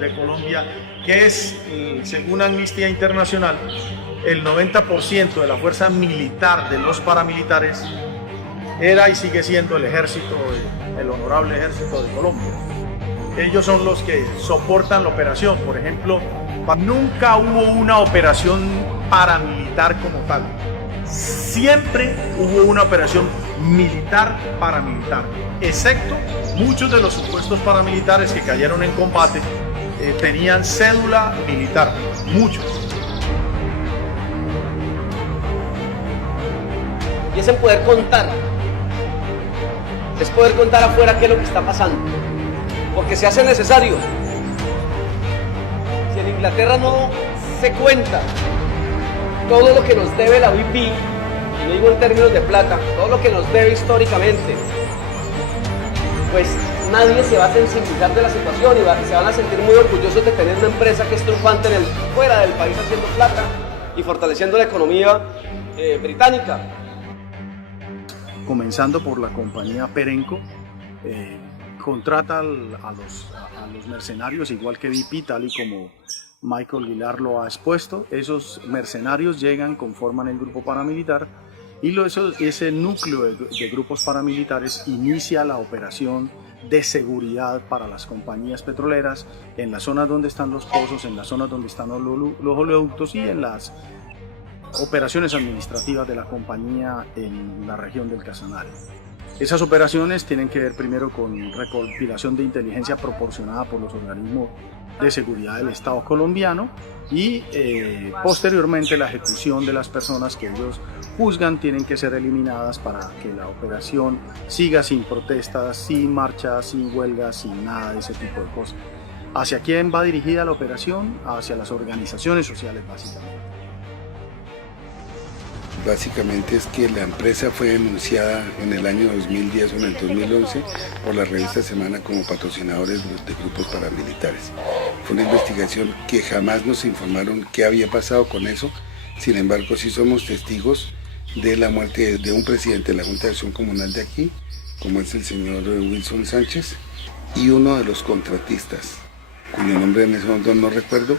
De Colombia, que es, según Amnistía Internacional, el 90% de la fuerza militar de los paramilitares era y sigue siendo el ejército, el honorable ejército de Colombia. Ellos son los que soportan la operación. Por ejemplo, nunca hubo una operación paramilitar como tal. Siempre hubo una operación militar-paramilitar, excepto muchos de los supuestos paramilitares que cayeron en combate tenían cédula militar, muchos. Y es en poder contar, es poder contar afuera qué es lo que está pasando, porque se hace necesario. Si en Inglaterra no se cuenta todo lo que nos debe la BP, y no digo en términos de plata, todo lo que nos debe históricamente, pues nadie se va a sensibilizar de la situación y se van a sentir muy orgullosos de tener una empresa que es triunfante fuera del país haciendo plata y fortaleciendo la economía británica. Comenzando por la compañía Perenco, contrata a los mercenarios, igual que BP, tal y como Michael Guilar lo ha expuesto. Esos mercenarios llegan, conforman el grupo paramilitar y ese núcleo de grupos paramilitares inicia la operación de seguridad para las compañías petroleras en las zonas donde están los pozos, en las zonas donde están los oleoductos y en las operaciones administrativas de la compañía en la región del Casanare. Esas operaciones tienen que ver primero con recopilación de inteligencia proporcionada por los organismos de seguridad del Estado colombiano y posteriormente la ejecución de las personas que ellos juzgan tienen que ser eliminadas para que la operación siga sin protestas, sin marchas, sin huelgas, sin nada de ese tipo de cosas. ¿Hacia quién va dirigida la operación? Hacia las organizaciones sociales, básicamente. Básicamente es que la empresa fue denunciada en el año 2010 o en el 2011 por la revista Semana como patrocinadores de grupos paramilitares. Fue una investigación que jamás nos informaron qué había pasado con eso. Sin embargo, sí somos testigos de la muerte de un presidente de la Junta de Acción Comunal de aquí, como es el señor Wilson Sánchez, y uno de los contratistas, cuyo nombre en ese momento no recuerdo.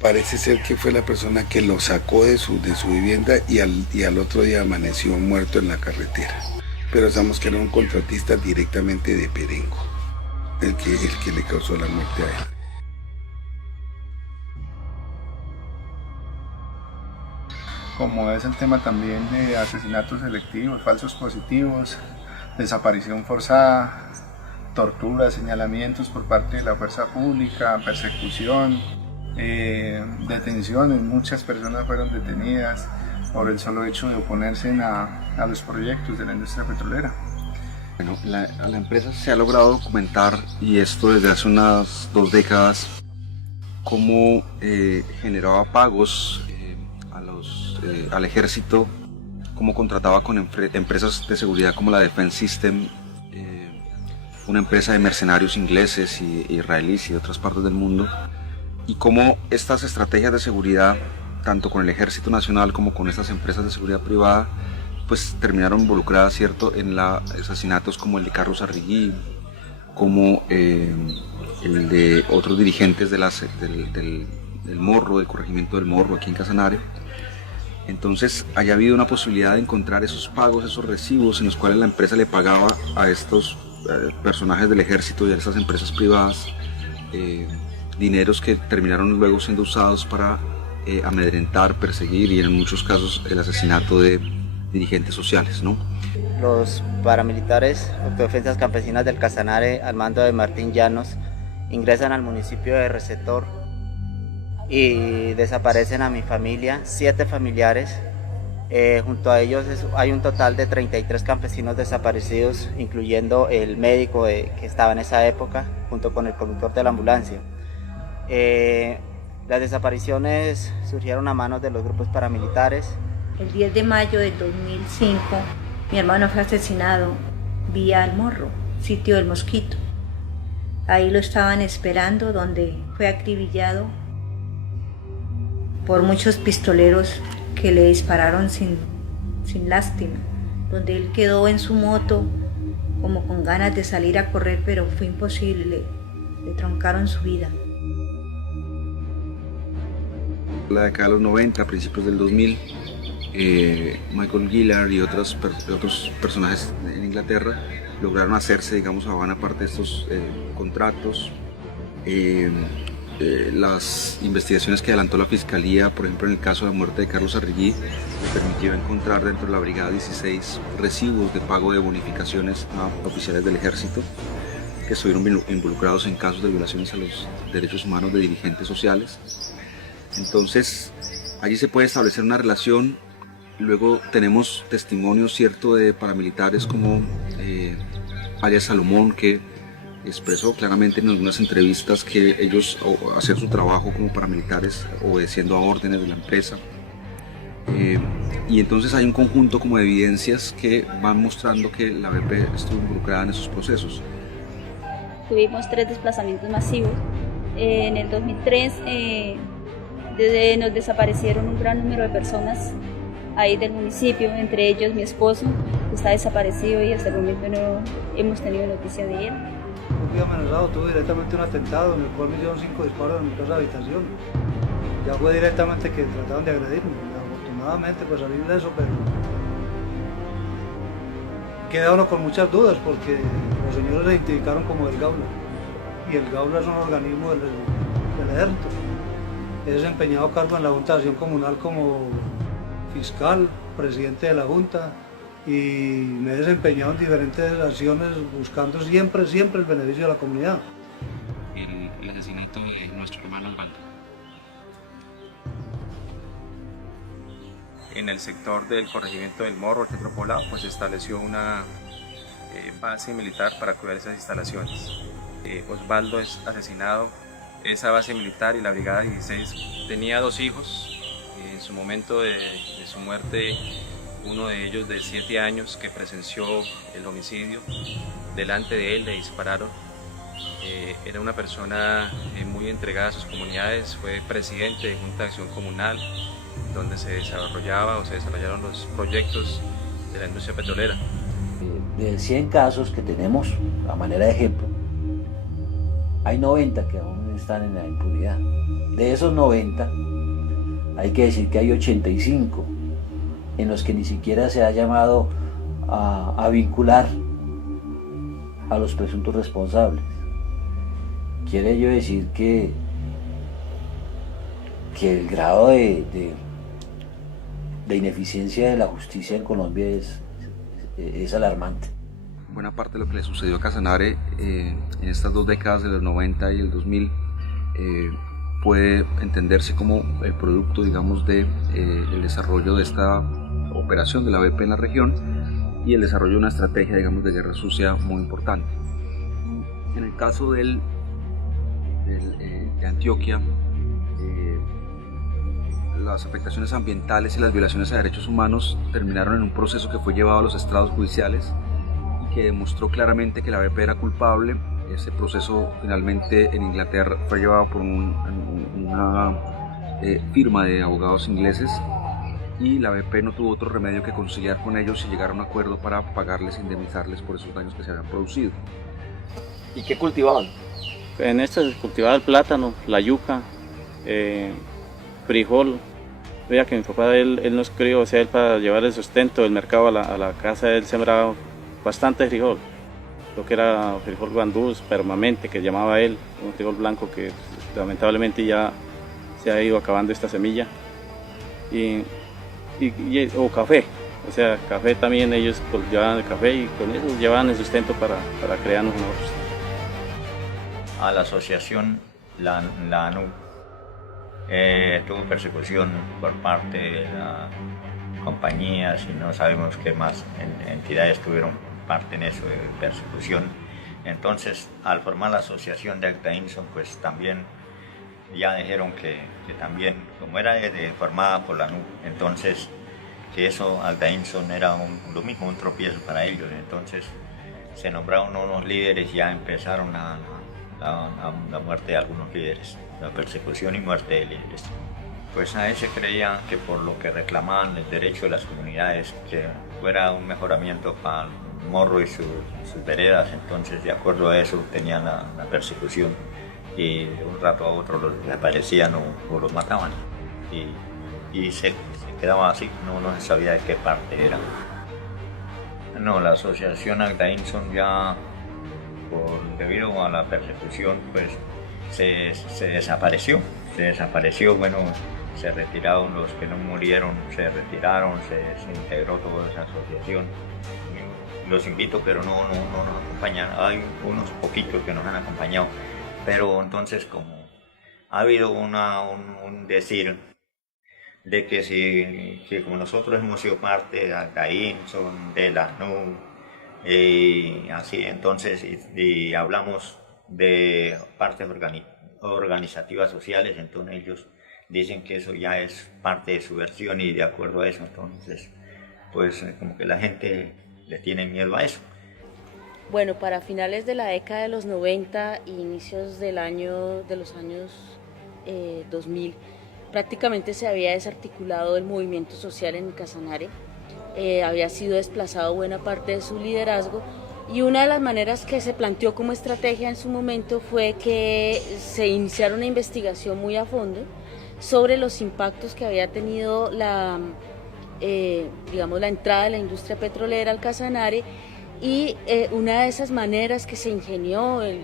Parece ser que fue la persona que lo sacó de su vivienda y al otro día amaneció muerto en la carretera. Pero sabemos que era un contratista directamente de Perenco, el que le causó la muerte a él. Como es el tema también de asesinatos selectivos, falsos positivos, desaparición forzada, tortura, señalamientos por parte de la fuerza pública, persecución, detenciones. Muchas personas fueron detenidas por el solo hecho de oponerse a los proyectos de la industria petrolera. Bueno, a la empresa se ha logrado documentar, y esto desde hace unas 2 décadas, cómo generaba pagos al ejército, cómo contrataba con empresas de seguridad como la Defense System, una empresa de mercenarios ingleses y israelíes y de otras partes del mundo, y cómo estas estrategias de seguridad, tanto con el Ejército Nacional como con estas empresas de seguridad privada, pues terminaron involucradas, ¿cierto?, en asesinatos como el de Carlos Arrigui, como el de otros dirigentes del Morro, del corregimiento del Morro aquí en Casanare. Entonces haya habido una posibilidad de encontrar esos pagos, esos recibos en los cuales la empresa le pagaba a estos personajes del ejército y a estas empresas privadas dineros que terminaron luego siendo usados para amedrentar, perseguir y en muchos casos el asesinato de dirigentes sociales, ¿no? Los paramilitares autodefensas campesinas del Casanare al mando de Martín Llanos ingresan al municipio de Receptor y desaparecen a mi familia, 7 familiares. Junto a ellos hay un total de 33 campesinos desaparecidos, incluyendo el médico que estaba en esa época, junto con el conductor de la ambulancia. Las desapariciones surgieron a manos de los grupos paramilitares. El 10 de mayo del 2005, mi hermano fue asesinado vía El Morro, sitio del Mosquito. Ahí lo estaban esperando, donde fue acribillado por muchos pistoleros que le dispararon sin lástima. donde él quedó en su moto como con ganas de salir a correr, pero fue imposible, le truncaron su vida. La década de los 90, principios del 2000, Michael Gillard y otros personajes en Inglaterra lograron hacerse, digamos, a buena parte de estos contratos. Las investigaciones que adelantó la Fiscalía, por ejemplo en el caso de la muerte de Carlos Arrigui, le permitió encontrar dentro de la Brigada 16 recibos de pago de bonificaciones a oficiales del ejército que estuvieron involucrados en casos de violaciones a los derechos humanos de dirigentes sociales. Entonces, allí se puede establecer una relación. Luego tenemos testimonios, cierto, de paramilitares como Arias Salomón, que expresó claramente en algunas entrevistas que ellos hacían su trabajo como paramilitares obedeciendo a órdenes de la empresa. Y entonces hay un conjunto como de evidencias que van mostrando que la BP estuvo involucrada en esos procesos. Tuvimos 3 desplazamientos masivos. En el 2003 nos desaparecieron un gran número de personas ahí del municipio, entre ellos mi esposo, que está desaparecido y hasta el momento no hemos tenido noticia de él. Fui amenazado, tuve directamente un atentado en el cual me dieron 5 disparos en mi casa de habitación. Ya fue directamente que trataron de agredirme. Afortunadamente pues salí de eso, pero queda uno con muchas dudas porque los señores se identificaron como el Gaula. Y el Gaula es un organismo del ejército. He desempeñado cargo en la Junta de Acción Comunal como fiscal, presidente de la Junta, y me he desempeñado en diferentes acciones buscando siempre el beneficio de la comunidad. El asesinato de nuestro hermano Osvaldo. En el sector del corregimiento del Morro, el centro poblado, pues se estableció una base militar para cuidar esas instalaciones. Osvaldo es asesinado, esa base militar y la Brigada 16 tenía 2 hijos. En su momento de su muerte, uno de ellos de 7 años que presenció el homicidio, delante de él le dispararon. Era una persona muy entregada a sus comunidades, fue presidente de Junta de Acción Comunal, donde se desarrollaron los proyectos de la industria petrolera. De 100 casos que tenemos, a manera de ejemplo, hay 90 que aún están en la impunidad. De esos 90, hay que decir que hay 85 en los que ni siquiera se ha llamado a vincular a los presuntos responsables. Quiere ello decir que el grado de ineficiencia de la justicia en Colombia es alarmante. Buena parte de lo que le sucedió a Casanare en estas 2 décadas de los 90 y el 2000 puede entenderse como el producto, digamos, del desarrollo de esta operación de la BP en la región y el desarrollo de una estrategia, digamos, de guerra sucia muy importante. En el caso de Antioquia, las afectaciones ambientales y las violaciones a derechos humanos terminaron en un proceso que fue llevado a los estrados judiciales y que demostró claramente que la BP era culpable. Ese proceso finalmente en Inglaterra fue llevado por una firma de abogados ingleses y la BP no tuvo otro remedio que conciliar con ellos y llegar a un acuerdo para pagarles e indemnizarles por esos daños que se habían producido. ¿Y qué cultivaban? En este se cultivaba el plátano, la yuca, frijol. Vea que mi papá, él nos crió, o sea, él para llevar el sustento del mercado a la casa, él sembraba bastante frijol. Lo que era frijol guandús, permanente, que llamaba él, un frijol blanco que lamentablemente ya se ha ido acabando esta semilla. O café, o sea, café también, ellos llevaban el café y con eso llevaban el sustento para crearnos nosotros. A la asociación, la ANU, tuvo persecución por parte de las compañías y no sabemos qué más entidades tuvieron parte en eso de persecución. Entonces, al formar la asociación de Altainson, pues también ya dijeron que también, como era formada por la ANU, entonces que eso Altainson era lo mismo, un tropiezo para ellos. Entonces se nombraron unos líderes y ya empezaron la muerte de algunos líderes, la persecución y muerte de líderes. Pues a ese creían que por lo que reclamaban el derecho de las comunidades, que fuera un mejoramiento para el Morro y sus veredas. Entonces, de acuerdo a eso, tenían la persecución y de un rato a otro los desaparecían o los mataban. Y se quedaba así, no se sabía de qué parte era. No, la asociación Agdainson ya, debido a la persecución, pues se desapareció. Bueno, se retiraron los que no murieron, se retiraron, se integró toda esa asociación. Los invito, pero no nos acompañan. Hay unos poquitos que nos han acompañado, pero entonces como ha habido un decir de que como nosotros hemos sido parte de Agdainson, de la NU, así entonces, y hablamos de partes organizativas sociales, entonces ellos dicen que eso ya es parte de su versión y de acuerdo a eso, entonces, pues como que la gente le tiene miedo a eso. Bueno, para finales de la década de los 90 e inicios de los años 2000, prácticamente se había desarticulado el movimiento social en Casanare, había sido desplazado buena parte de su liderazgo y una de las maneras que se planteó como estrategia en su momento fue que se iniciara una investigación muy a fondo sobre los impactos que había tenido la entrada de la industria petrolera al Casanare y una de esas maneras que se ingenió el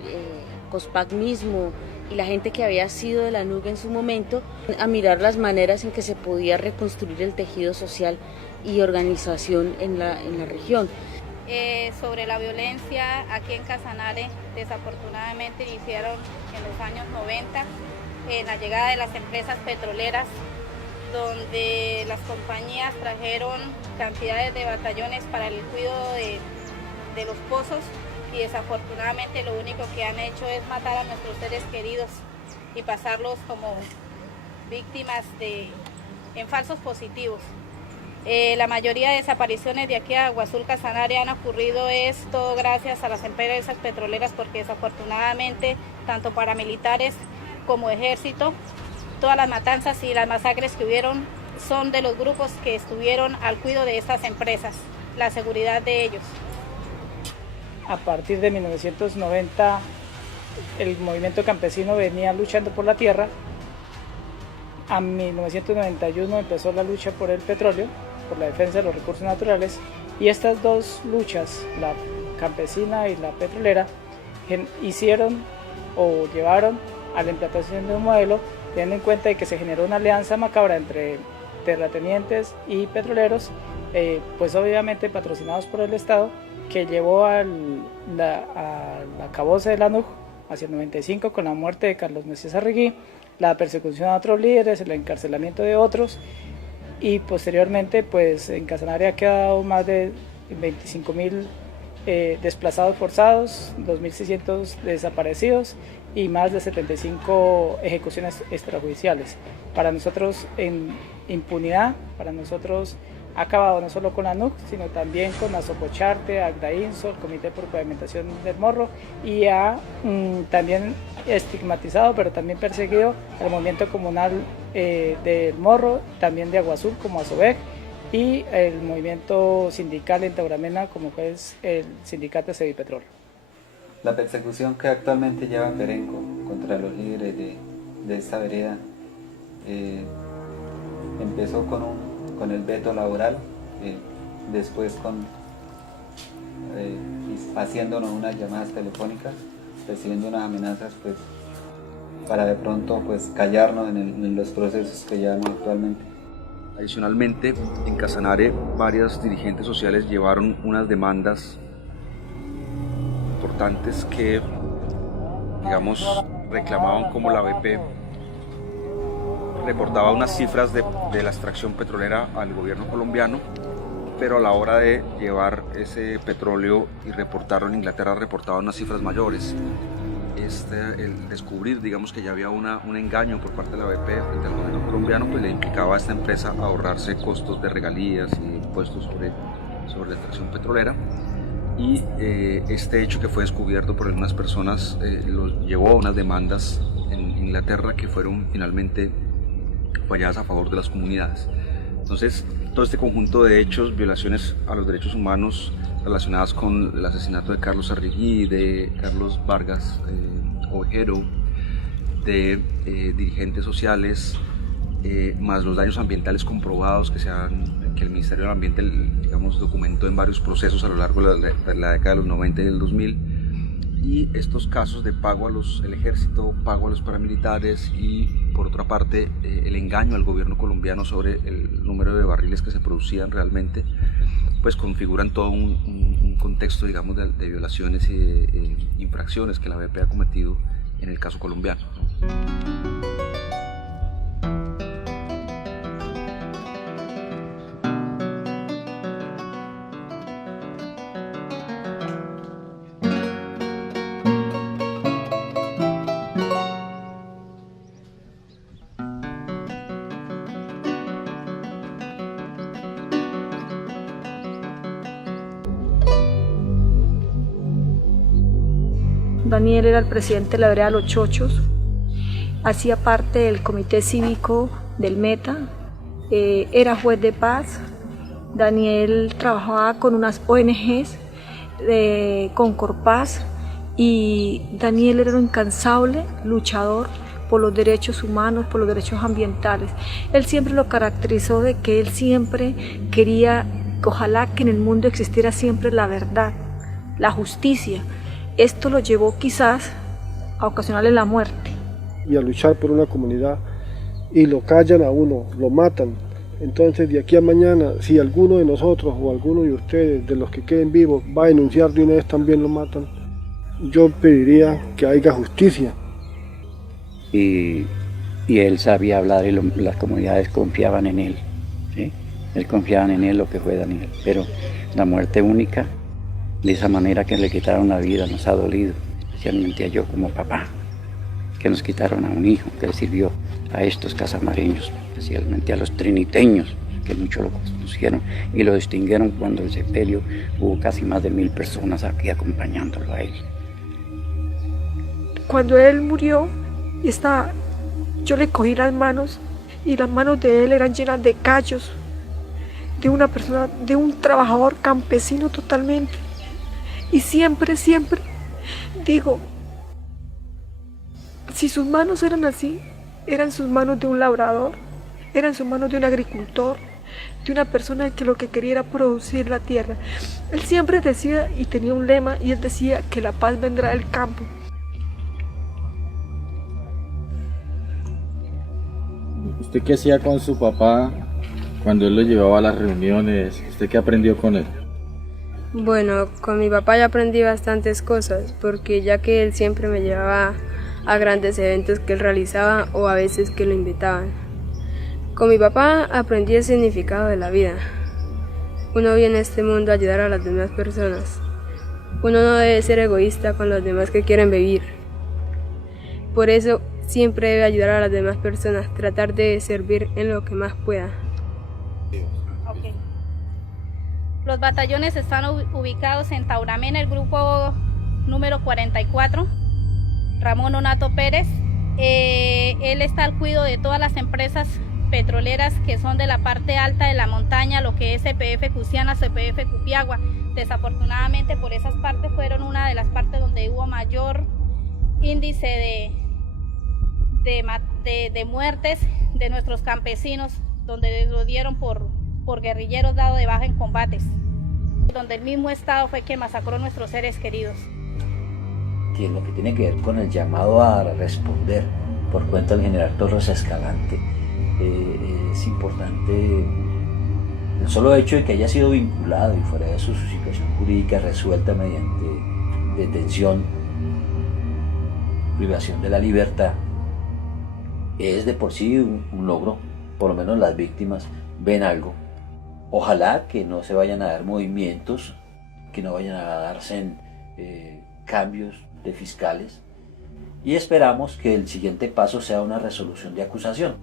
COSPAC mismo y la gente que había sido de la NUG en su momento, a mirar las maneras en que se podía reconstruir el tejido social y organización en la región. Sobre la violencia aquí en Casanare, desafortunadamente iniciaron en los años 90, en la llegada de las empresas petroleras, donde las compañías trajeron cantidades de batallones para el cuidado de los pozos, y desafortunadamente lo único que han hecho es matar a nuestros seres queridos y pasarlos como víctimas en falsos positivos. La mayoría de desapariciones de aquí a Agua Azul Casanare han ocurrido todo gracias a las empresas petroleras, porque desafortunadamente tanto paramilitares como ejército, todas las matanzas y las masacres que hubieron son de los grupos que estuvieron al cuidado de estas empresas, la seguridad de ellos. A partir de 1990 el movimiento campesino venía luchando por la tierra. A 1991 empezó la lucha por el petróleo, por la defensa de los recursos naturales, y estas dos luchas, la campesina y la petrolera, hicieron o llevaron a la implantación de un modelo, teniendo en cuenta de que se generó una alianza macabra entre terratenientes y petroleros, pues obviamente patrocinados por el Estado, que llevó al acabose de la NUG hacia el 95 con la muerte de Carlos Mesías Arregui, la persecución a otros líderes, el encarcelamiento de otros, y posteriormente pues en Casanare ha quedado más de 25.000 desplazados forzados, 2.600 desaparecidos y más de 75 ejecuciones extrajudiciales. Para nosotros en impunidad, para nosotros ha acabado no solo con la NUC, sino también con la Sococharte, Agdainson, el Comité por Pavimentación del Morro, y ha también estigmatizado, pero también perseguido el movimiento comunal del Morro, también de Agua Azul como ASOVEC, y el movimiento sindical en Tauramena como es el sindicato Cevipetrol. La persecución que actualmente lleva Perenco contra los líderes de esta vereda empezó con el veto laboral, después haciéndonos unas llamadas telefónicas, recibiendo unas amenazas pues, para de pronto pues, callarnos en los procesos que llevamos actualmente. Adicionalmente, en Casanare varios dirigentes sociales llevaron unas demandas importantes que, digamos, reclamaban como la BP reportaba unas cifras de la extracción petrolera al gobierno colombiano, pero a la hora de llevar ese petróleo y reportarlo en Inglaterra reportaba unas cifras mayores. El descubrir, digamos, que ya había un engaño por parte de la BP frente al gobierno colombiano, pues le implicaba a esta empresa ahorrarse costos de regalías y impuestos sobre la extracción petrolera. Y este hecho que fue descubierto por algunas personas los llevó a unas demandas en Inglaterra que fueron finalmente falladas a favor de las comunidades. Entonces, todo este conjunto de hechos, violaciones a los derechos humanos relacionadas con el asesinato de Carlos Arrigui, de Carlos Vargas Ovejero, de dirigentes sociales, más los daños ambientales comprobados que el Ministerio del Ambiente, digamos, documentó en varios procesos a lo largo de la década de los 90 y del 2000, y estos casos de pago al ejército, pago a los paramilitares y, por otra parte, el engaño al gobierno colombiano sobre el número de barriles que se producían realmente, pues configuran todo un contexto, digamos, de violaciones y de infracciones que la BP ha cometido en el caso colombiano, ¿no? Daniel era el presidente de la vereda Los Chochos, hacía parte del comité cívico del Meta, era juez de paz. Daniel trabajaba con unas ONGs, con Corpaz, y Daniel era un incansable luchador por los derechos humanos, por los derechos ambientales. Él siempre lo caracterizó de que él siempre quería, ojalá que en el mundo existiera siempre la verdad, la justicia. Esto lo llevó quizás a ocasionarle la muerte. Y a luchar por una comunidad, y lo callan a uno, lo matan. Entonces, de aquí a mañana, si alguno de nosotros o alguno de ustedes, de los que queden vivos, va a denunciar de una vez, también lo matan, yo pediría que haya justicia. Y él sabía hablar y las comunidades confiaban en él, ¿sí? Él confiaban en él, lo que fue Daniel. Pero la muerte única, de esa manera que le quitaron la vida, nos ha dolido, especialmente a yo como papá, que nos quitaron a un hijo que le sirvió a estos casamareños, especialmente a los triniteños, que mucho lo conocieron y lo distinguieron cuando el sepelio hubo casi más de 1000 personas aquí acompañándolo a él. Cuando él murió, yo le cogí las manos y las manos de él eran llenas de callos, de una persona, de un trabajador campesino totalmente. Y siempre, siempre digo, si sus manos eran así, eran sus manos de un labrador, eran sus manos de un agricultor, de una persona que lo que quería era producir la tierra. Él siempre decía, y tenía un lema, y él decía que la paz vendrá del campo. ¿Usted qué hacía con su papá cuando él lo llevaba a las reuniones? ¿Usted qué aprendió con él? Bueno, con mi papá ya aprendí bastantes cosas, porque ya que él siempre me llevaba a grandes eventos que él realizaba o a veces que lo invitaban. Con mi papá aprendí el significado de la vida. Uno viene a este mundo a ayudar a las demás personas. Uno no debe ser egoísta con los demás que quieren vivir. Por eso siempre debe ayudar a las demás personas, tratar de servir en lo que más pueda. Los batallones están ubicados en Tauramena, el grupo número 44, Ramón Onato Pérez. Él está al cuidado de todas las empresas petroleras que son de la parte alta de la montaña, lo que es CPF Cusiana, CPF Cupiagua. Desafortunadamente por esas partes fueron una de las partes donde hubo mayor índice de muertes de nuestros campesinos, donde lo dieron por guerrilleros dado de baja en combates, donde el mismo Estado fue quien masacró a nuestros seres queridos. Que lo que tiene que ver con el llamado a responder por cuenta del general Torres Escalante, es importante el solo hecho de que haya sido vinculado y fuera de eso su situación jurídica resuelta mediante detención, privación de la libertad, es de por sí un logro. Por lo menos las víctimas ven algo. Ojalá que no se vayan a dar movimientos, que no vayan a darse cambios de fiscales, y esperamos que el siguiente paso sea una resolución de acusación.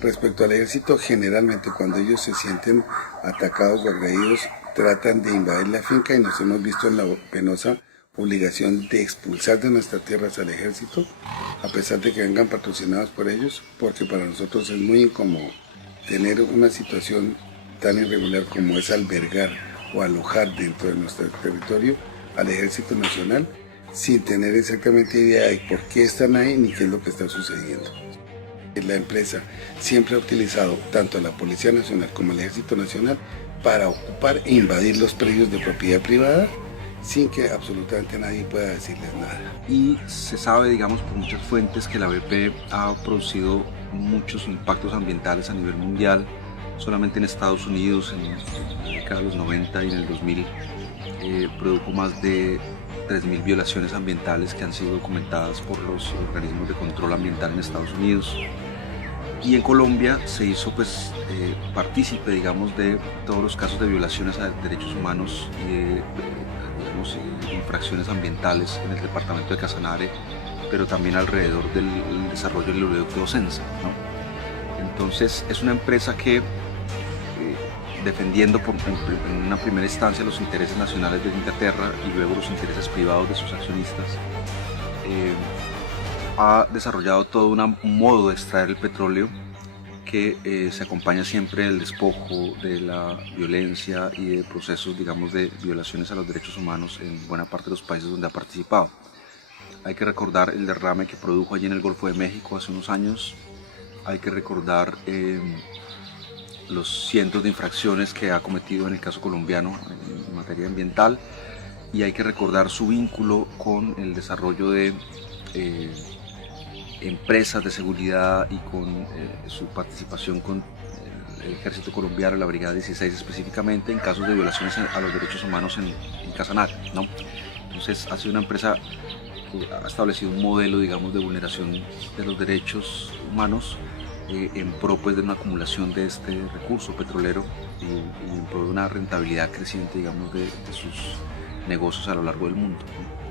Respecto al ejército, generalmente cuando ellos se sienten atacados o agredidos, tratan de invadir la finca y nos hemos visto en la penosa obligación de expulsar de nuestras tierras al ejército, a pesar de que vengan patrocinados por ellos, porque para nosotros es muy incómodo tener una situación tan irregular como es albergar o alojar dentro de nuestro territorio al Ejército Nacional sin tener exactamente idea de por qué están ahí ni qué es lo que está sucediendo. La empresa siempre ha utilizado tanto a la Policía Nacional como al Ejército Nacional para ocupar e invadir los predios de propiedad privada sin que absolutamente nadie pueda decirles nada. Y se sabe, digamos, por muchas fuentes que la BP ha producido muchos impactos ambientales a nivel mundial. Solamente en Estados Unidos, en la década de los 90 y en el 2000, produjo más de 3.000 violaciones ambientales que han sido documentadas por los organismos de control ambiental en Estados Unidos. Y en Colombia se hizo partícipe, digamos, de todos los casos de violaciones a derechos humanos y de infracciones ambientales en el departamento de Casanare, pero también alrededor del desarrollo del oleoducto Ocensa, ¿no? Entonces es una empresa que, defendiendo en una primera instancia los intereses nacionales de Inglaterra y luego los intereses privados de sus accionistas, ha desarrollado todo un modo de extraer el petróleo que se acompaña siempre del despojo, de la violencia y de procesos, digamos, de violaciones a los derechos humanos en buena parte de los países donde ha participado. Hay que recordar el derrame que produjo allí en el Golfo de México hace unos años. Hay que recordar los cientos de infracciones que ha cometido en el caso colombiano en materia ambiental, y hay que recordar su vínculo con el desarrollo de empresas de seguridad y con su participación con el ejército colombiano, la Brigada 16 específicamente, en casos de violaciones a los derechos humanos en Casanare, ¿no? Entonces ha sido una empresa que ha establecido un modelo, digamos, de vulneración de los derechos humanos en pro, pues, de una acumulación de este recurso petrolero y en pro de una rentabilidad creciente, digamos, de sus negocios a lo largo del mundo, ¿no?